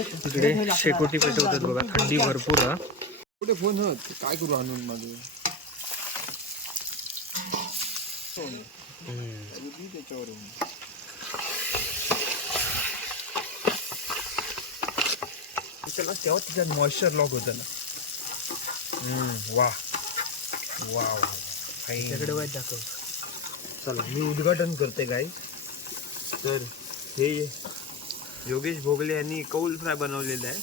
इकडे शेकोटी पेटवतात बघा, थंडी भरपूर हा. कुठे फोन होत काय करू आणून माझं त्याच्यावरून तेव्हा तिच्यात मॉइश्चर लॉक होतं ना. वा वा वा त्याच्याकडे वाईट दाखव. चला मी उद्घाटन करते गाईस. तर हे योगेश भोगले यांनी कौल फ्राय बनवलेलं आहे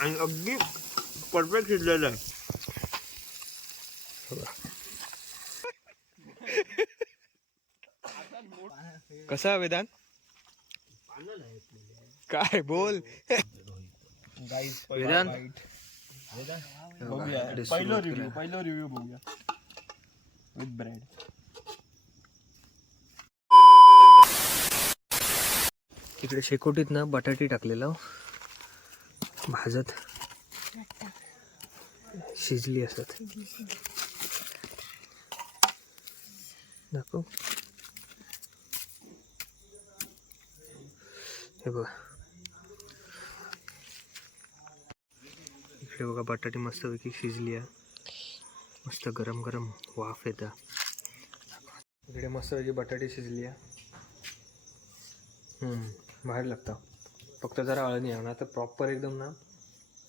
आणि अगदी परफेक्ट शिजलेलं आहे. कसा वेदांत काय बोल वेदांत पहिला रिव्ह्यू बघूया विथ ब्रेड. इकडे शेकोटीत ना बटाटी टाकलेला भाजत शिजली असत. दाखव हे बघा, इकडे बघा बटाटी मस्तपैकी शिजली आहे. मस्त गरम गरम वाफ येतं. इकडे मस्तपैकी बटाटी शिजली आहे. बाहेर लागतं फक्त जरा अळणी आहे ना, तर प्रॉपर एकदम ना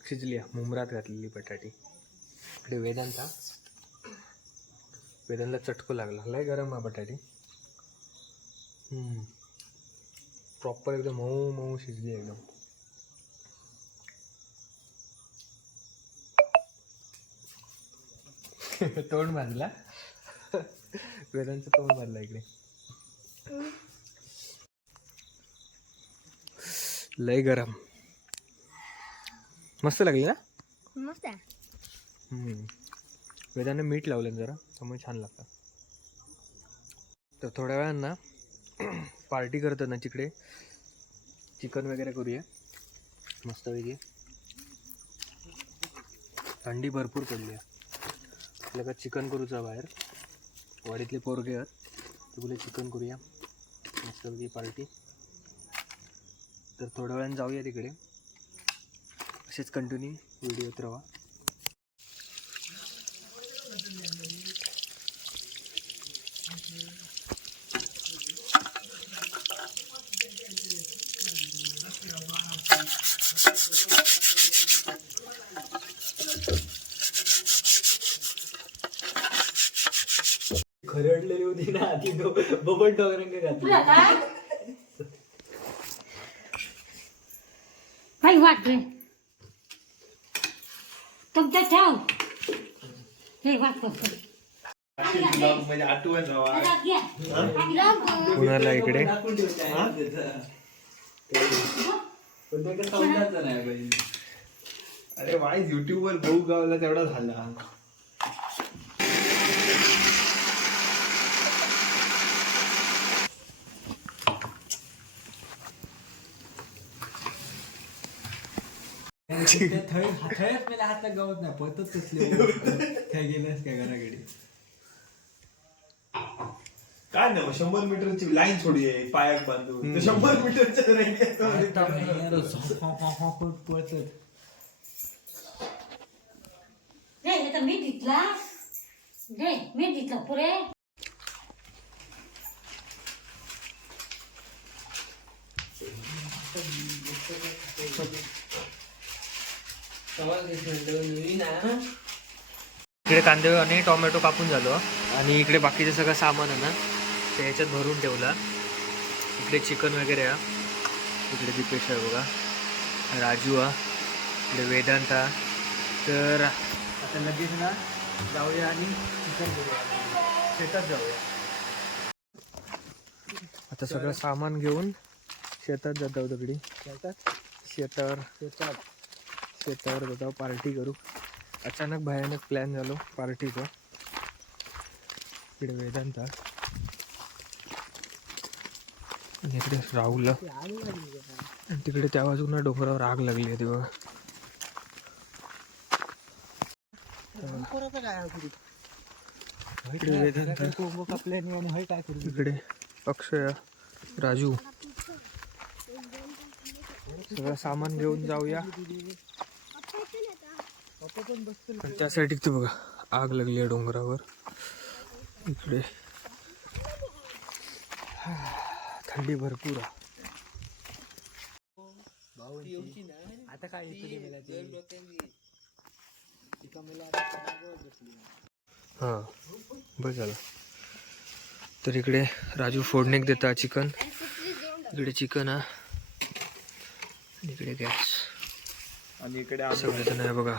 शिजली आहे. मुंबरात घातलेली बटाटी. इकडे वेदांतला चटको लागला. लय गरम आहे बटाटी. प्रॉपर एकदम मऊ मऊ शिजली एकदम. तोंड भाजला वेदांचं तोंड भाजला इकडे. लय गरम. मस्त लागली ना. मस्त आहे. वेदाने मीठ लावलं जरा, त्यामुळे छान लागतं. तर थोड्या वेळांना पार्टी करतात ना तिकडे, चिकन वगैरे करूया मस्तपैकी. थंडी भरपूर पडली आहे. आपल्याला चिकन करूचा बाहेर. वाडीतले पोरगे आहेत, तुला चिकन करूया मस्तपैकी पार्टी. तर थोड्या वेळानं जाऊया तिकडे. असेच कंटिन्यू व्हिडिओत राहा. खरडलेली होती ना ती बबन डोंगरंग घातली. काही वाटतंय तुमच्या ठेव हे वाट करतो. म्हणजे आठवण कुणाला इकडे अरे वाईज युट्यूब वर भाऊ गावला तेवढा झाला. हात गावत नाही पतच तसले गेलंस काय घराकडे. काय ना 100 मीटरची लाईन थोडी आहे पायात बांधून. 100 मीटरच्या मी घेतला मी घेतला पुरे. इकडे कांदे आणि टोमॅटो कापून झालो आणि इकडे बाकीचं सगळं सामान आहे ना ते ह्याच्यात भरून ठेवला. इकडे चिकन वगैरे आहे. इकडे दीपेश आहे बघा, राजू आहे, इकडे वेदांत आहे. तर आता लगेच ना जाऊया आणि चिकन घेऊया, शेतात जाऊया. आता सगळं सामान घेऊन शेतात जातो. दगडी शेतावर जातो, पार्टी करू. अचानक भयानक प्लॅन झालो पार्टीचा. इकडे वेदांत आणि इकडे राहुल आणि तिकडे त्या बाजूला डोंगरावर आग लागली आहे तेव्हा. इकडे वेदांत, इकडे अक्षय, राजू सगळं सामान घेऊन जाऊया. आणि त्या साईड तू बघा आग लागली आहे डोंगरावर. इकडे थंडी भरपूर आहे. आता काय हां बस झालं. तर इकडे राजू फोडणीक देता चिकन. इकडे चिकन हा, इकडे गॅस आणि इकडे सगळेजण आहे बघा.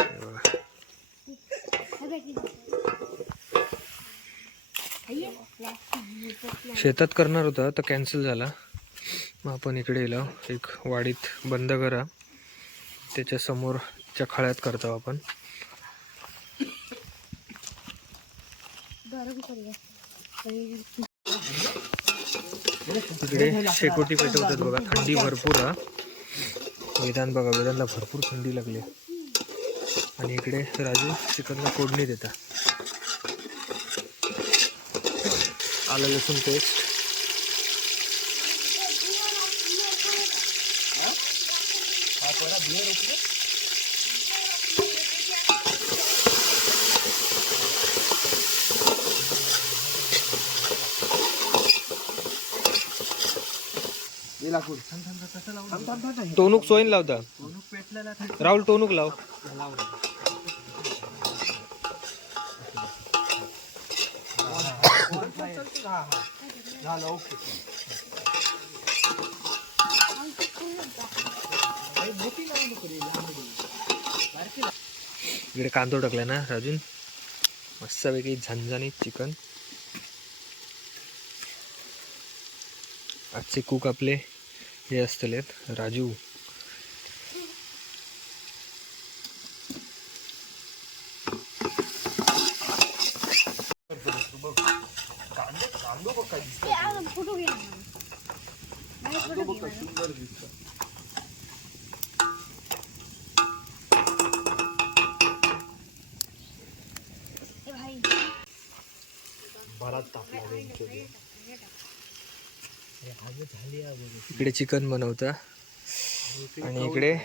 हे बघा. शेतात करणार होता तर कॅन्सल झाला. मग आपण इकडे येलो. एक वाडीत बंद करा त्याच्या समोरच्या खळ्यात करतो आपण. इकडे शेकोटी पेटवतात बघा. थंडी भरपूर हा. वेदांत बघा, वेदांतला भरपूर थंडी लागली. आणि इकडे राजू चिकनला फोडणी देता. आलं लसूण पेस्ट. टोनूक सोयन लावता. राहुल टोनूक लाव. इकडे कांदो टाकला ना राजून. मस्तपैकी झणझणीत चिकन. आजचे कुक आपले हे असतलेत राजू. इकडे चिकन बनवता आणि इकडे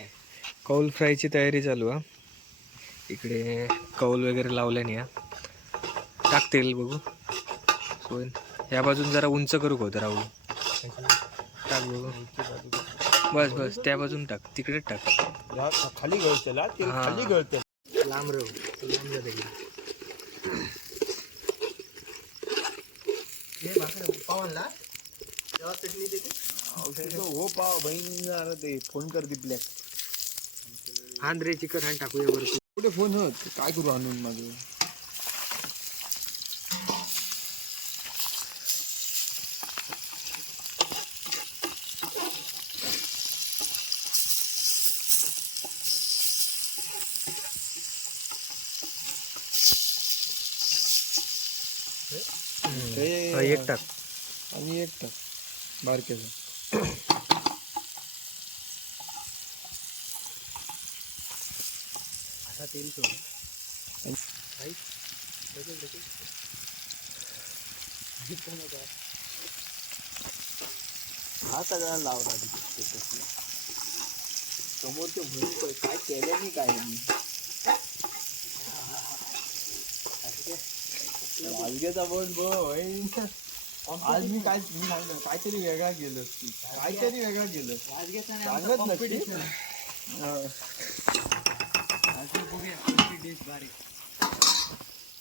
कौल फ्रायची तयारी चालू आहे. इकडे कौल वगैरे लावल्याने टाकतील बघू. सोय ह्या बाजून जरा उंच करू होतं राहुल. टाक बघू. बस बस त्या बाजून टाक. तिकडे टाक. खाली गळतेला खाली गळते. लांब राहू. लांब जाते. पावाला चटणी देते. हो पाव बहीण ते फोन कर दिपल्या. हान रे चिकन हान टाकूया वरती. कुठे फोन होत काय करू आणून माझं. एक टाक आणि एक टाक बारक्याचं. आता तेल सोड. हा सगळा लावला समोरच्या भरून काय केलं नाही काय मी. राजग्याचा पण बहीण आज मी काय मी सांगतो काहीतरी वेगळा गेलं. काहीतरी वेगळा गेलं सांगत नक्की.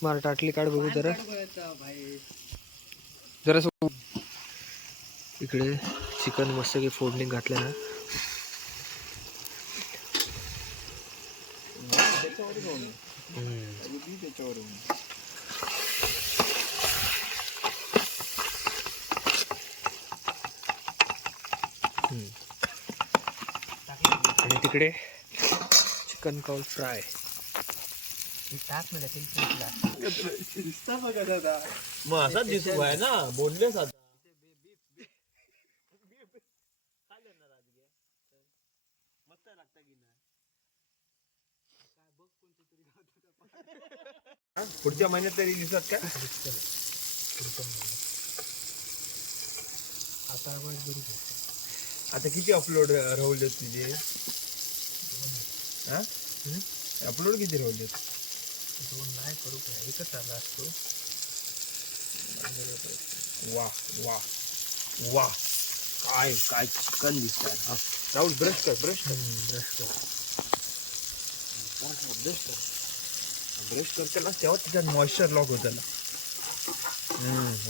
मार टाटली काढ बघू जरा. जरा इकडे चिकन मस्त की फोडणी घातलं ना. त्याच्यावर आणि तिकडे चिकन कौल फ्राय. टाक मला मग असाच दिसू आहे ना बोललेच आता. पुढच्या महिन्यात तरी दिसत का. आता आवाज बरोबर. आता किती अपलोड राहले तुझे? हा अपलोड किती राहले? 2 नाही करू काय, एकच आला असतो. वा वा वा, काय काय चिकन दिसतंय. हा राहुल ब्रश कर ब्रश कर ब्रश कर. ब्रश कर. ब्रश करते ना तेव्हा त्याच्यात मॉइश्चर लॉक होतं ना.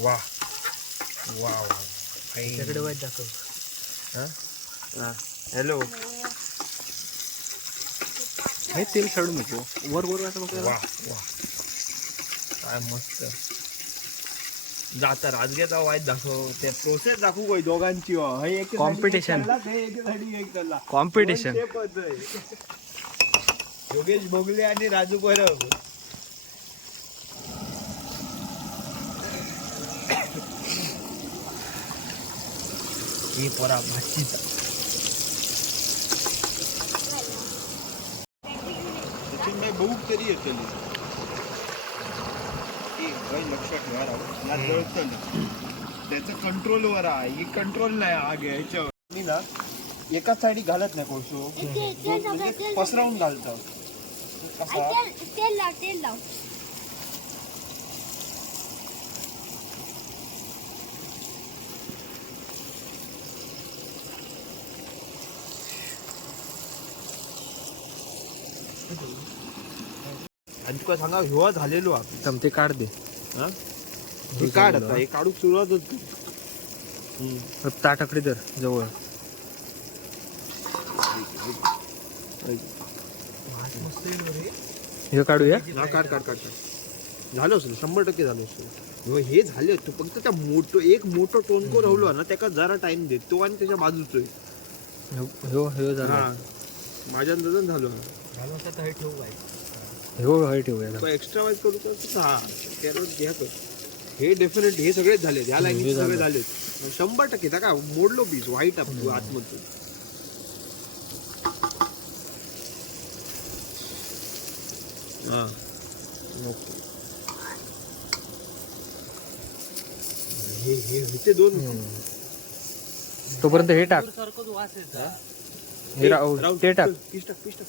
वा वा वा, त्याच्याकडे वाईट दाखव. हॅलो. हे तेल सोडून नको, वर वर असं बघ. वा वा, काय मस्त. जाता राजगेचा वाईट दाखव, ते प्रोसेस दाखवू काय दोघांची. Competition. Competition. योगेश भोगले आणि राजू परब. ही पोरा भाचीचा. त्याच्यामुळे बहुत तरी येते लक्षात ठेवा राहू. त्याचं कंट्रोलवर आहे, ही कंट्रोल नाही आगे ह्याच्यावर. मी ना एकाच साईडी घालत नाही कोळसो, म्हणजे पसरवून घालतो. तेल लाव. आणि तुका सांगा ह्यो झालेलो आपण. ते काढ दे. हा हे काढ आता, हे काढूक सुरुवात होती. ताटाकडे धर जवळ. हे काढूया. हा काढ काढ काढ काढ. झालं असेल 100% झालं असेल. हे झाले तू फक्त त्या एक मोठं टोनको राहिलो ना, त्याका जरा टाइम दे. तो आणि त्याच्या बाजूच हे झाला. माझ्या अंदाजान झालं. हे ठेवू हे ठेवूया. एक्स्ट्रा वाईज करू तर हा कॅरट घ्या कर. हे डेफिनेटली हे सगळेच झाले, ह्या लाईन सगळे झाले 100%. त्या का मोडलो पीस व्हाईट आतमधून. हा हे दोन. तोपर्यंत हे टाक. हे राहू ते टाक. पीस टाक पीस टाक.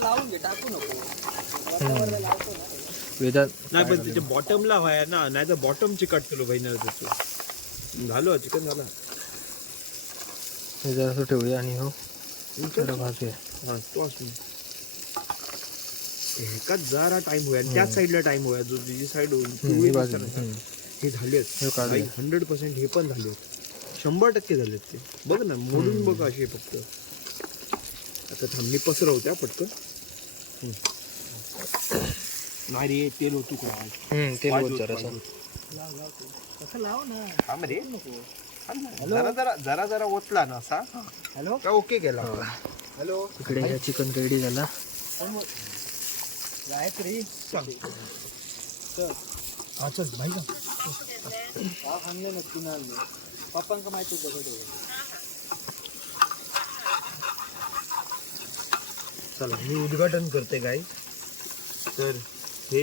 लावून घे, टाकू नको. वेदांत नाही पण त्याच्या बॉटमला व्हाय ना, नाही तर बॉटम चिकट केलो बहिणी त्याचं. झालं चिकन झालं. हे जरा ठेवूया आणि हो जरा भाजूया. हा तो असतो. एकाच जरा टाइम होया, त्याच साईडला टाइम होया, जो जी साईड होईल. हे झालेत 100%. हे पण झालेत 100% झालेत ते. बघ ना मोडून बघ असे फक्त. आता थांबणी पसरवत्या पटकन. नाही रे तेल होतो जरा जरा ओतला ना असा. हॅलो का ओके केला. हॅलो इकडे चिकन रेडी झाला. गायत्री चल हा चल भाई का नक्की ना पप्पांका माहिती होतं. चला मी उद्घाटन करते गाई. तर हे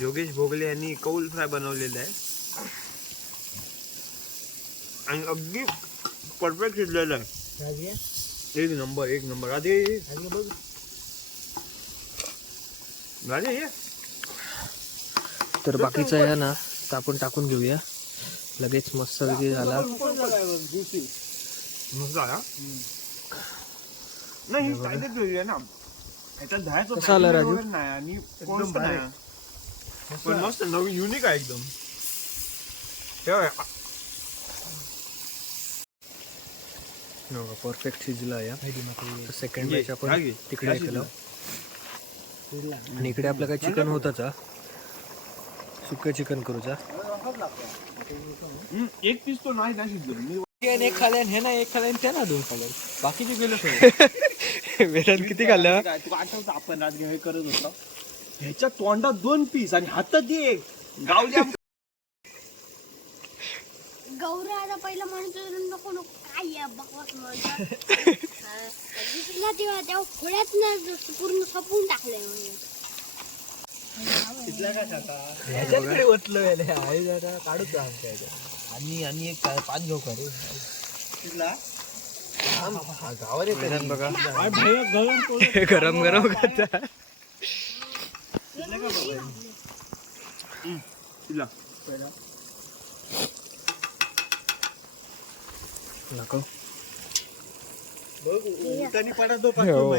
योगेश भोगले यांनी कौल फ्राय बनवलेलं आहे आणि अगदी परफेक्ट शिजलेलं आहे. एक नंबर. आधी बघ राजे ये. तर बाकीचं आहे ना तर आपण टाकून घेऊया लगेच. मस्त वगैरे झाला. नाही काय ते ना कसा आला राजू. आणि पण मस्त नवीन युनिक आहे एकदम. परफेक्ट शिजला या. सेकंड बॅच आपण तिकडे केलं आणि इकडे आपलं काही चिकन होतच. सुक्क चिकन करूचा. एक पीस तो नाही ना शिजलो. एक खाल्यान हे ना, एक खाल्यान ते ना, 2 खाल्यान बाकीचे गेलो. वेरान किती खाल्लं. तू आठवतं आपण आज हे करत होतो. ह्याच्या तोंडात 2 पीस आणि हातात 1. गावल्या गौरा पहिलं म्हणतो नको नको काय बकवास म्हणतात. तेव्हा खोड्यात पूर्ण सपून टाकले. ह्याच्याकडे ओतलं आई जरा काढूच आमच्या आणि आणि एक पाच घेऊ करू गावात वेदांत बघा गरम गरम खाता नको पडतो हो.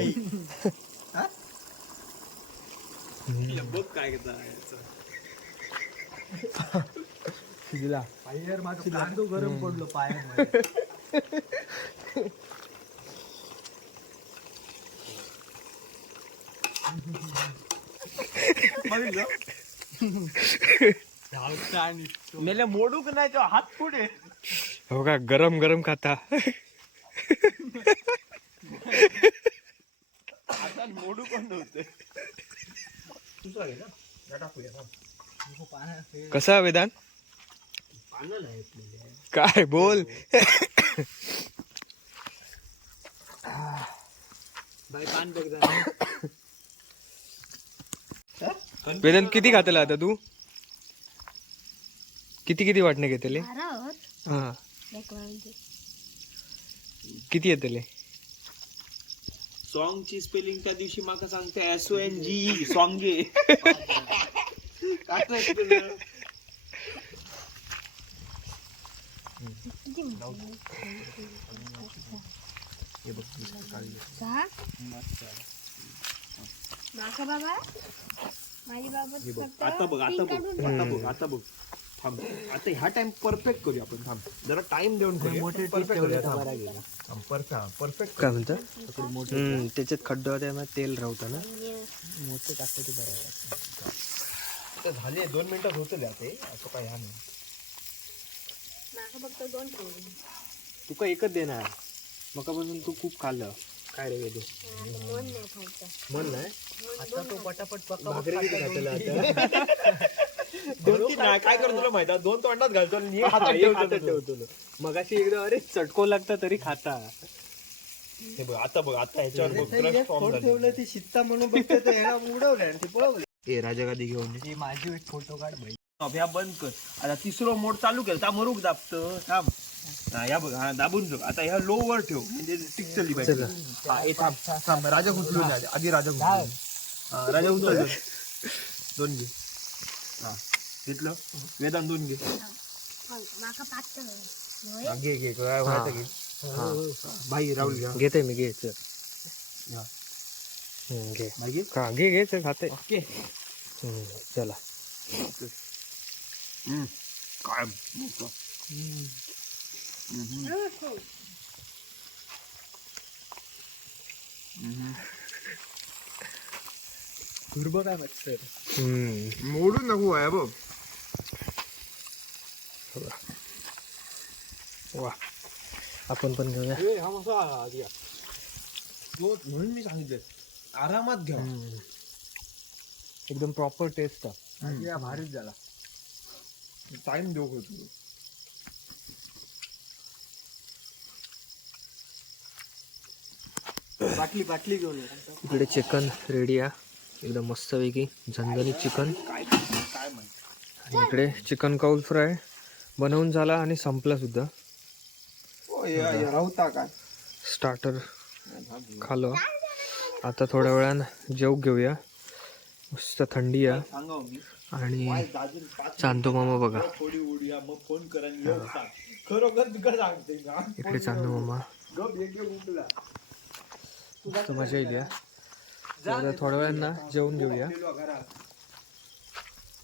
बघ काय पायर माझं कांदो गरम पडलो पायर मेले मोडूक नाही तो हात पुढे हो का गरम गरम खाता हातात मोडू पण नव्हते कसा वेदांत पानं नाही काय बोल बाई पान बघ वेदांत किती खातला आता तू किती किती वाटणे घेतले हा किती येतले सॉंगची स्पेलिंग त्या दिवशी माका सांगते SONG सॉंग आता बघ आता बघ थांब आता ह्या टाइम परफेक्ट करूया आपण थांब जरा टाइम देऊन परफेक्ट काय म्हणतं त्याच्यात खड्डा त्यामुळे तेल राहतं ना मोठे टाकते ते बरोबर झाले 2 मिनिटात होतं ते असं काय ह्या नाही तुका एकच देणार मकापासून तू खूप खाल्लं काय रे वेदू मन नाही आता तो पटापट भाकरी किती खातला आता 2-3 काय करतो तुला माहिती 2 तोंडात घालतो आणि एक हातात ठेवतो मगाशी एकदा अरे चटको लागता तरी खाता हे बघ आता ह्याच्यावर बघ क्रश फॉर्म झाली ठेवलं ते शित्ता म्हणून बघते तर ह्याला उडवलं आणि ते पळवलं ए राजा गादी घेऊन हे माझी एक फोटो काढ भाई ह्या बंद कर आता तिसरं मोड चालू केलं ता मरूक दाबतं थांब हा या बघ हा दाबून ठेव आता ह्या लो वर ठेव म्हणजे टिक चालली पाहिजे हा ए थांब थांब राजा घुसलून आधी राजा घुसलून हा राजा उचल 2 घे हा घेतलं वेदांत 2 घे घे काय व्हायचं घे भाई राहुल घ्या घेते मी घे चल घे भाई का घे चल खाते ओके चला काय दुर्ब काय वाटतं मोडून नको आहे बघ वा आपण पण घेऊया हा मसा आधी म्हणून मी सांगितलं आरामात घ्या एकदम प्रॉपर टेस्ट भारीच झाला टाइम देऊ होतो बाटली घेऊन ये. इकडे चिकन रेडी आहे एकदम मस्तपैकी झणझणीत चिकन काय माहिती आणि इकडे चिकन काउल फ्राय बनवून झाला आणि संपला सुद्धा राहता काय स्टार्टर खालो आता थोड्या वेळानं जेव घेऊया मस्त थंडी आहे सांगा मी आणि चांदो मामा बघा थोडी उडूया मग फोन करा आणि येऊ सांग खरोखर तुका सांगते ना इकडे चांदो मामा गप एक उठला मस्त मजा येईल या आता थोड्या वेळांना जेवून घेऊया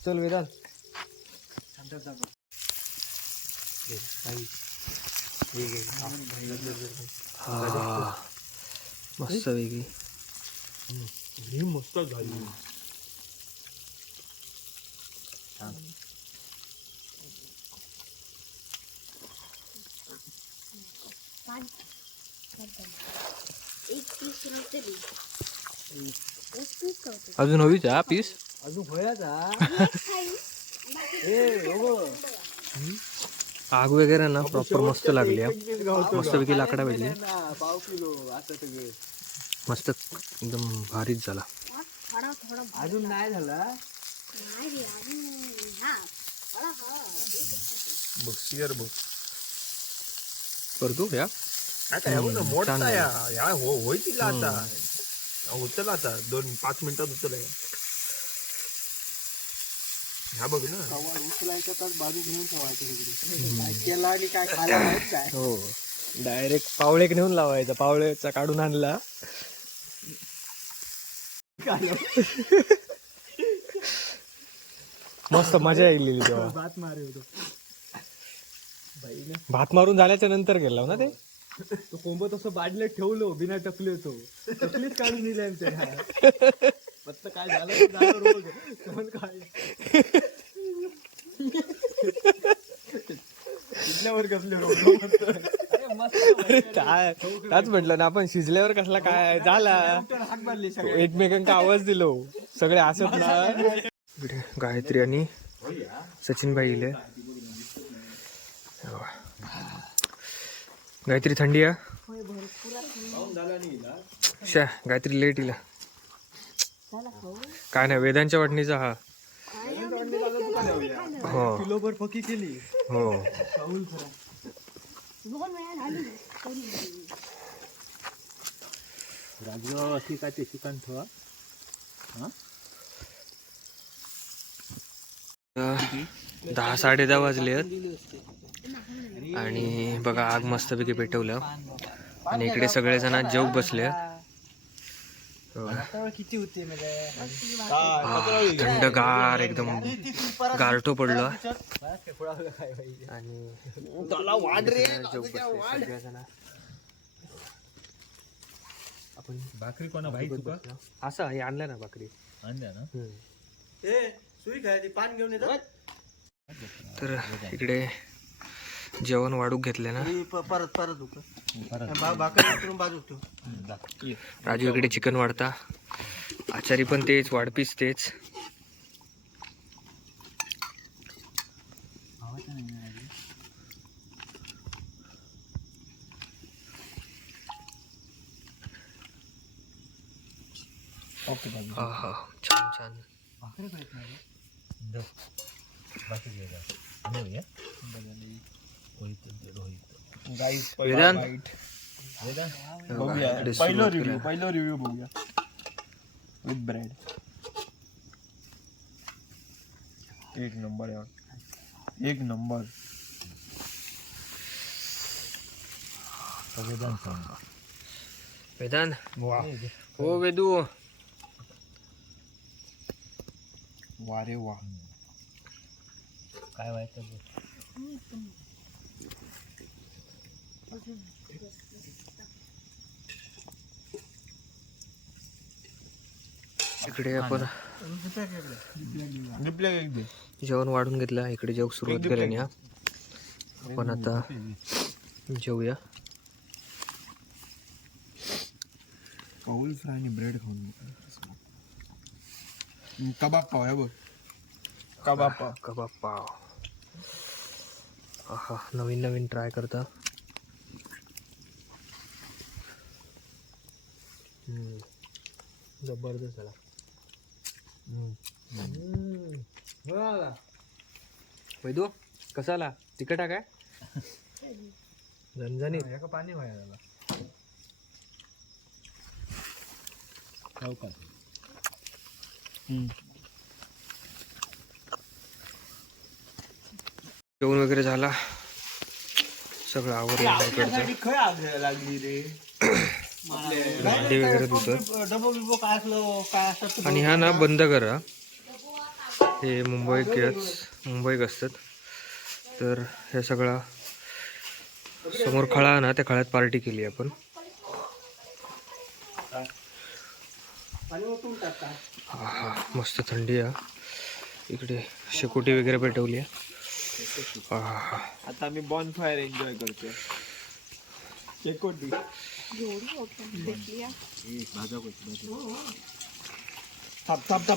चल वेदांत हा मस्त वेगळी ही मस्त झाली अजून हवीच हा पीस अजून होयाचा आग वगैरे ना प्रॉपर मस्त लागली मस्तपैकी लाकडा भेटली पाव किलो असं सगळं मस्त एकदम भारीच झाला अजून नाही झाला नाही रे, अजून हा मला बघ शिअर बघ करतो या आता या बघ ना, मोठा छान या होईल आता उचला आता 2-5 मिनिटात उचला ह्या बघ ना उचलायचं तर बाजू घेऊन ठेवायचं तिकडे काय केला आणि काय खायला माहित काय हो डायरेक्ट पावळेक नेऊन लावायचा पावळेचा काढून आणला मस्त मजा येईल तेव्हा भात मारे होतो भात मारून झाल्याच्या नंतर गेला ना ते तो कोंब तसं बाडले ठेवलो बिना टकले तो टकलीच काढून दिले आमच्या फक्त काय झालं तर झालं रोज पण काय शिजल्यावर कसले काय त्याच म्हटलं ना आपण शिजल्यावर कसला काय झाला हात मारले सगळे एकमेकांका आवाज दिलो सगळे असत ना इकडे गायत्री आणि सचिन भाई इले गायत्री थंडी आहे शा गायत्री लेट इला काय नाही वेदांच्या वाटणीचा हा हो किलोभर फकी केली हो पाऊल खरा 2 वेळा झाली राजगाव अशी काय ते शिकण ठेवा 10-10:30 वाजले आणि बघा आग मस्तपैकी पेटवलं आणि इकडे सगळेजण जेव बसले किती होते थंडगार एकदम गारठो पडलं आणि जेव बसले सगळेजण. आपण भाकरी कोणा भाई तुका असं हे आणलं ना भाकरी आणल्या ना हम्म. सुई खायची पान घेऊन येतो तर इकडे जेवण वाढूक घेतले ना परत भाकरी उतरून बाजू ठेव राजू इकडे चिकन वाढता आचारी पण तेच वाढपीस तेच हा हा छान छान भाकरी खायत नाही वेदांत पहिला रिव्ह्यू बघूया विथ ब्रेड एक नंबर यार एक नंबर वेदांत वा हो वेदू वा रे वा काय व्हायचं इकडे आपण एकदा जेवण वाढून घेतलं इकडे जेवण सुरुवात केल्याने हा आपण आता जेवूया पाऊल फ्राय आणि ब्रेड खाऊन कबाब पाव आहे बघ कबाब पाव आहा नवीन नवीन ट्राय करता जबरदस्त झाला वैदू कसा आला तिखट आहे काय झणझणीत पाणी व्हायला खाऊ का जेवण वगैरे झाला सगळं आवडलं इकडचं खय आग लागली रे भांडी वगैरे धुतं डबो बिबो काय असलं काय असतं आणि हा ना बंद करा हे मुंबईक असतात तर हे सगळं समोर खळा ना त्या खळ्यात पार्टी केली आपण हा हा मस्त थंडी आहे इकडे शेकोटी वगैरे पेटवली आहे आता आम्ही बॉन फायर एन्जॉय करतोय शेकोटी घेतली थाप